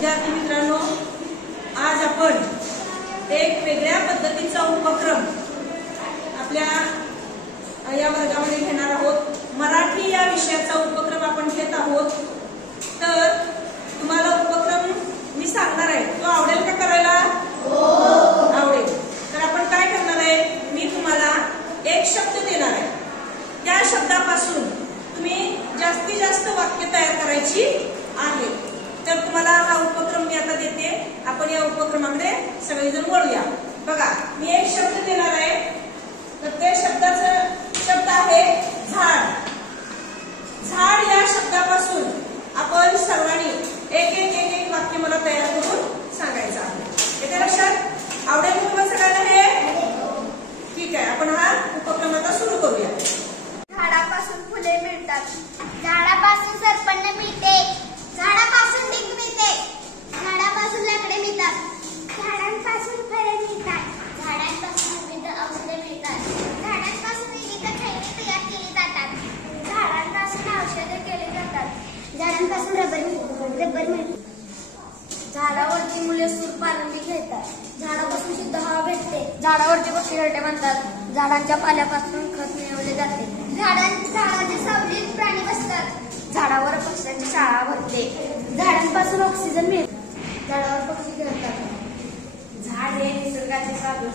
विद्यार्थी मित्रांनो, आज आपण एक वेगळ्या पद्धतीचा उपक्रम आपल्या या वर्गामध्ये घेणार आहोत। मराठी या विषयाचा उपक्रम आपण घेत आहोत। तर तुम्हाला उपक्रम मी सांगणार आहे, तो आवडेल का करायला? हो, आवडेल। तर आपण काय करणार आहे, मी तुम्हाला एक शब्द देणार आहे। त्या शब्दापासून तुम्ही जास्तीत जास्त वाक्य तयार करायची आहे। तर तुम्हाला हा उपक्रम मी आता देते, आपण या उपक्रमाकडे सगळेजण वळूया। बघा, मी एक शब्द देणार आहे, तर त्या शब्दाचा शब्द आहे झाड। झाड या शब्दापासून आपण सर्वांनी एक एक एक एक वाक्य मला तयार करून सांगायचं आहे। येते लक्षात? आवडेल तुम्हाला सगळ्यांना हे? ठीक आहे, आपण हा उपक्रम आता सुरू करूया। झाडापासून फुले मिळतात, झाडापासून सरपण मिळते, झाडापासून डीक मिळते, झाडापासून लाकडे मिळतात, झाडांपासून फळे मिळतात, झाडांपासून विविध औषधे मिळतात, झाडांपासून विविध खेळणी तयार केली जातात, झाडांपासून औषधे केली जातात, झाडांपासून रबर मिळते, झाडावरची मुले सूर पारंबी खेळतात, झाडापासून शुद्ध हवा भेटते, झाडावरचे पक्षी घरटे बांधतात, झाडांच्या पाल्यापासून खत मिळवले जाते, झाडाच्या सावलीत प्राणी बसतात, झाडावर पक्ष्यांची शाळा भरते, झाडांपासून ऑक्सिजन मिळते, झाडावर पक्षी खेळतात, झाड हे निसर्गाचे साधू